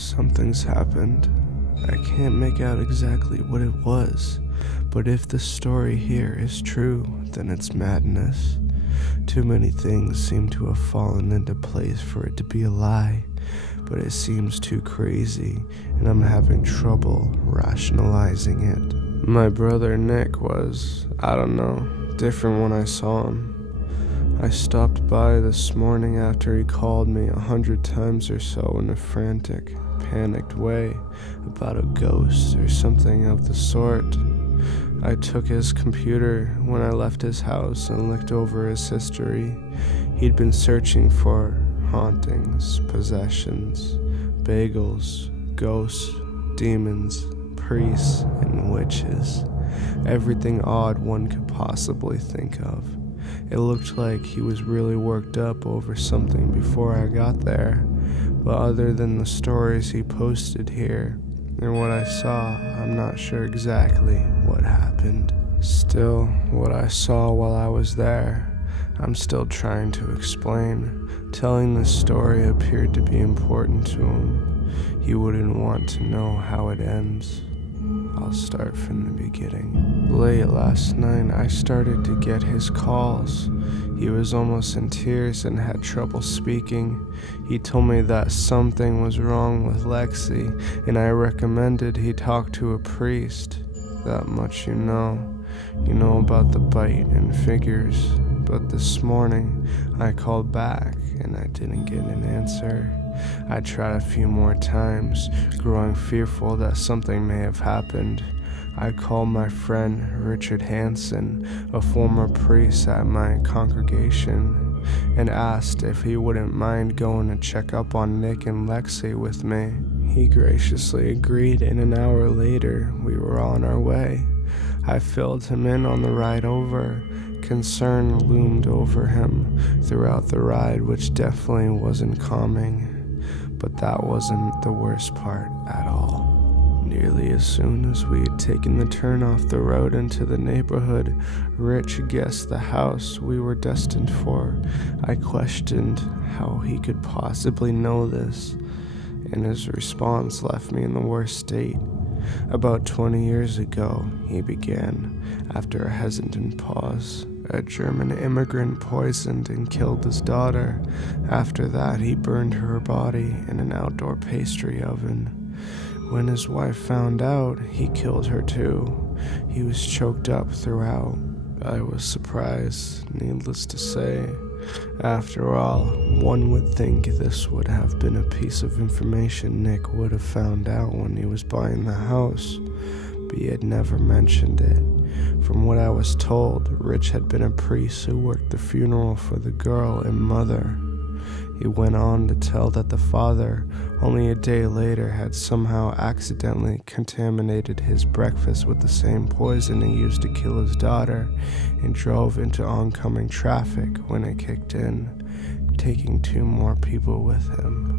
Something's happened. I can't make out exactly what it was, but if the story here is true, then it's madness. Too many things seem to have fallen into place for it to be a lie, but it seems too crazy, and I'm having trouble rationalizing it. My brother Nick was, I don't know, different when I saw him. I stopped by this morning after he called me 100 times or so in a frantic, panicked way about a ghost or something of the sort. I took his computer when I left his house and looked over his history. He'd been searching for hauntings, possessions, bagels, ghosts, demons, priests, and witches. Everything odd one could possibly think of. It looked like he was really worked up over something before I got there, but other than the stories he posted here and what I saw, I'm not sure exactly what happened. Still, what I saw while I was there, I'm still trying to explain. Telling the story appeared to be important to him. He wouldn't want to know how it ends. I'll start from the beginning. Late last night, I started to get his calls. He was almost in tears and had trouble speaking. He told me that something was wrong with Lexi, and I recommended he talk to a priest. That much you know. You know about the bite and figures. But this morning, I called back, and I didn't get an answer. I tried a few more times, growing fearful that something may have happened. I called my friend Richard Hansen, a former priest at my congregation, and asked if he wouldn't mind going to check up on Nick and Lexi with me. He graciously agreed, and an hour later, we were on our way. I filled him in on the ride over. Concern loomed over him throughout the ride, which definitely wasn't calming. But that wasn't the worst part at all. Nearly as soon as we had taken the turn off the road into the neighborhood, Rich guessed the house we were destined for. I questioned how he could possibly know this, and his response left me in the worst state. About 20 years ago, he began, after a hesitant pause. A German immigrant poisoned and killed his daughter. After that, he burned her body in an outdoor pastry oven. When his wife found out, he killed her too. He was choked up throughout. I was surprised, needless to say. After all, one would think this would have been a piece of information Nick would have found out when he was buying the house, but he had never mentioned it. From what I was told, Rich had been a priest who worked the funeral for the girl and mother. He went on to tell that the father, only a day later, had somehow accidentally contaminated his breakfast with the same poison he used to kill his daughter, and drove into oncoming traffic when it kicked in, taking 2 more people with him.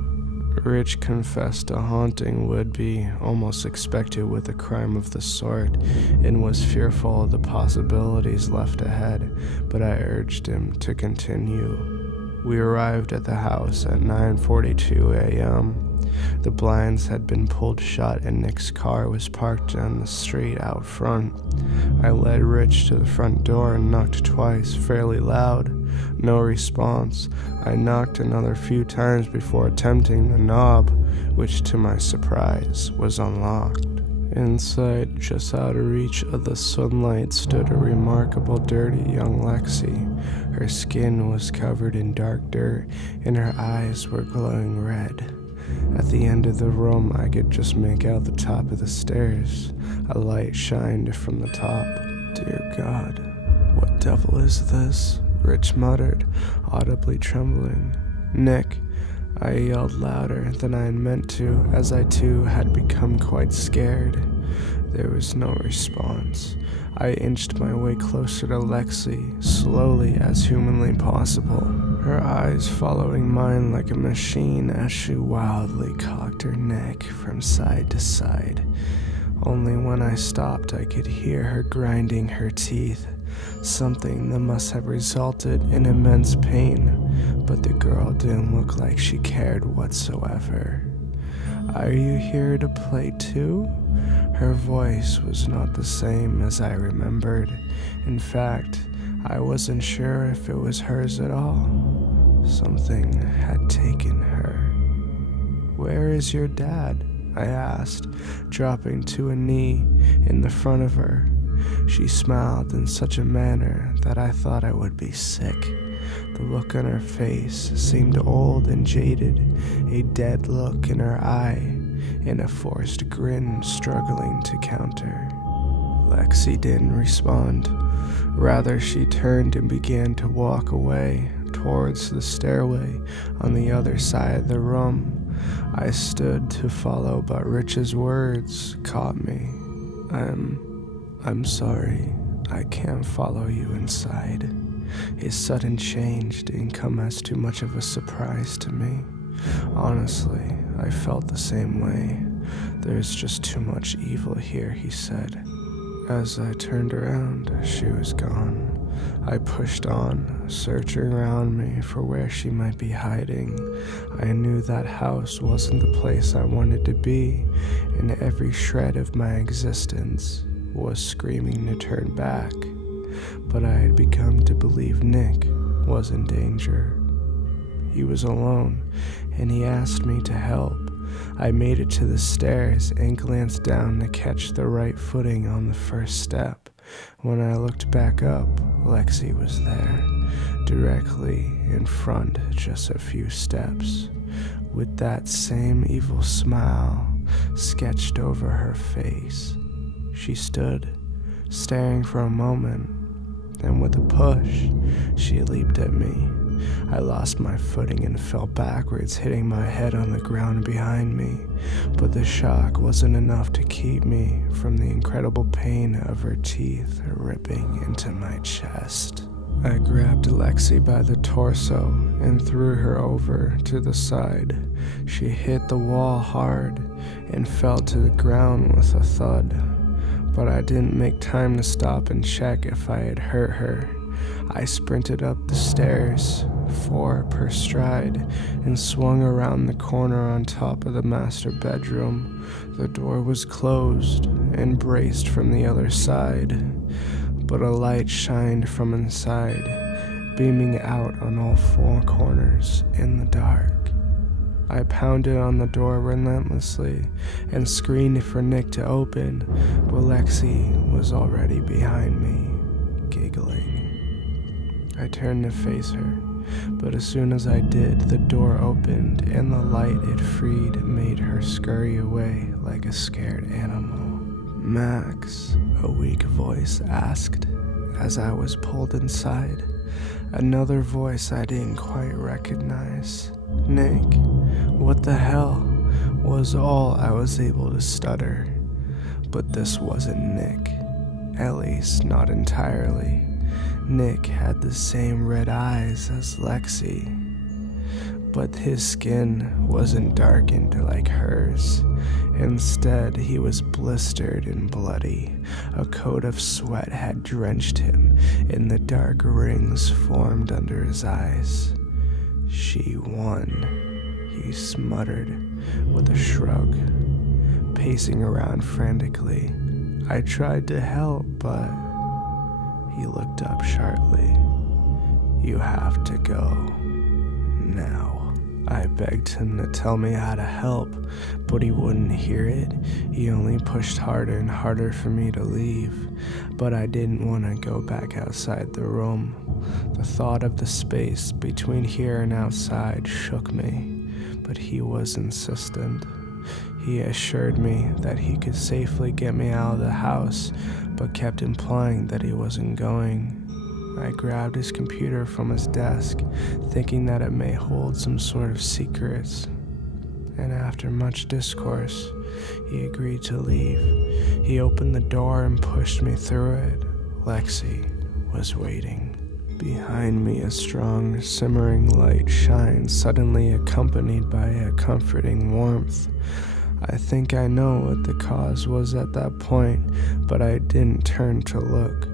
Rich confessed a haunting would be almost expected with a crime of the sort, and was fearful of the possibilities left ahead, but I urged him to continue. We arrived at the house at 9:42 a.m. The blinds had been pulled shut and Nick's car was parked on the street out front. I led Rich to the front door and knocked twice, fairly loud. No response. I knocked another few times before attempting the knob, which to my surprise was unlocked. Inside, just out of reach of the sunlight, stood a remarkable dirty young Lexi. Her skin was covered in dark dirt, and her eyes were glowing red. At the end of the room, I could just make out the top of the stairs. A light shined from the top. Dear God, what devil is this? Rich muttered, audibly trembling. Nick, I yelled louder than I had meant to, as I too had become quite scared. There was no response. I inched my way closer to Lexi, slowly as humanly possible, her eyes following mine like a machine as she wildly cocked her neck from side to side. Only when I stopped I could hear her grinding her teeth, something that must have resulted in immense pain, but the girl didn't look like she cared whatsoever. Are you here to play too? Her voice was not the same as I remembered. In fact, I wasn't sure if it was hers at all. Something had taken her. Where is your dad? I asked, dropping to a knee in the front of her. She smiled in such a manner that I thought I would be sick. The look on her face seemed old and jaded, a dead look in her eye, and a forced grin struggling to counter. Lexi didn't respond. Rather, she turned and began to walk away towards the stairway on the other side of the room. I stood to follow, but Rich's words caught me. I'm sorry. I can't follow you inside. His sudden change didn't come as too much of a surprise to me. Honestly, I felt the same way. There's just too much evil here, he said. As I turned around, she was gone. I pushed on, searching around me for where she might be hiding. I knew that house wasn't the place I wanted to be, and every shred of my existence was screaming to turn back. But I had become to believe Nick was in danger. He was alone, and he asked me to help. I made it to the stairs and glanced down to catch the right footing on the first step. When I looked back up, Lexi was there, directly in front, just a few steps, with that same evil smile sketched over her face. She stood, staring for a moment, then with a push, she leaped at me. I lost my footing and fell backwards, hitting my head on the ground behind me, but the shock wasn't enough to keep me from the incredible pain of her teeth ripping into my chest. I grabbed Lexi by the torso and threw her over to the side. She hit the wall hard and fell to the ground with a thud, but I didn't make time to stop and check if I had hurt her. I sprinted up the stairs, 4 per stride, and swung around the corner on top of the master bedroom. The door was closed and braced from the other side, but a light shined from inside, beaming out on all 4 corners in the dark. I pounded on the door relentlessly and screamed for Nick to open, but Lexi was already behind me, giggling. I turned to face her, but as soon as I did, the door opened and the light it freed made her scurry away like a scared animal. Max, a weak voice asked as I was pulled inside. Another voice I didn't quite recognize. Nick, what the hell, was all I was able to stutter. But this wasn't Nick, at least not entirely. Nick had the same red eyes as Lexi, but his skin wasn't darkened like hers. Instead, he was blistered and bloody. A coat of sweat had drenched him, and the dark rings formed under his eyes. She won, he smuttered with a shrug, pacing around frantically. I tried to help, but he looked up sharply. You have to go now. I begged him to tell me how to help, but he wouldn't hear it. He only pushed harder and harder for me to leave, but I didn't want to go back outside the room. The thought of the space between here and outside shook me, but he was insistent. He assured me that he could safely get me out of the house, but kept implying that he wasn't going. I grabbed his computer from his desk, thinking that it may hold some sort of secrets. And after much discourse, he agreed to leave. He opened the door and pushed me through it. Lexi was waiting. Behind me, a strong, simmering light shined, suddenly accompanied by a comforting warmth. I think I know what the cause was at that point, but I didn't turn to look,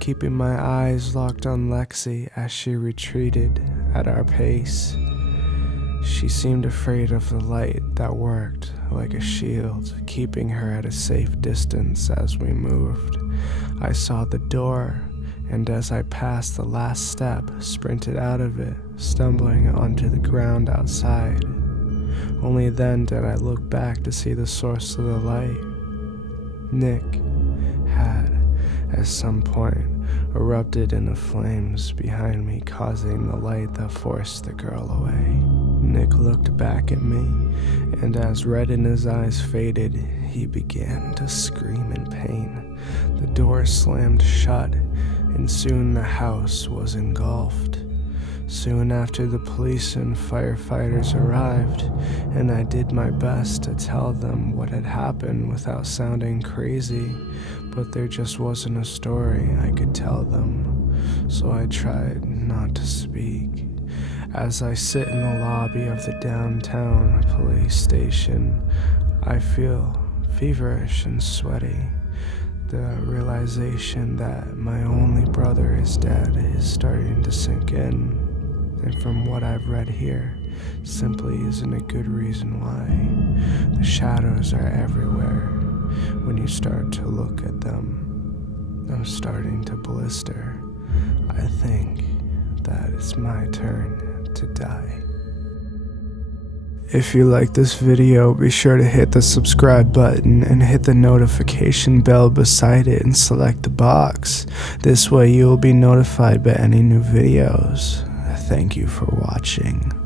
keeping my eyes locked on Lexi as she retreated at our pace. She seemed afraid of the light that worked like a shield, keeping her at a safe distance as we moved. I saw the door, and as I passed the last step, sprinted out of it, stumbling onto the ground outside. Only then did I look back to see the source of the light. Nick had, at some point, erupted into flames behind me, causing the light that forced the girl away. Nick looked back at me, and as red in his eyes faded, he began to scream in pain. The door slammed shut, and soon the house was engulfed. Soon after, the police and firefighters arrived, and I did my best to tell them what had happened without sounding crazy, but there just wasn't a story I could tell them, so I tried not to speak. As I sit in the lobby of the downtown police station, I feel feverish and sweaty. The realization that my only brother is dead is starting to sink in. And from what I've read here, simply isn't a good reason why. The shadows are everywhere when you start to look at them. I'm starting to blister. I think that it's my turn to die. If you like this video, be sure to hit the subscribe button and hit the notification bell beside it and select the box. This way you will be notified by any new videos. Thank you for watching.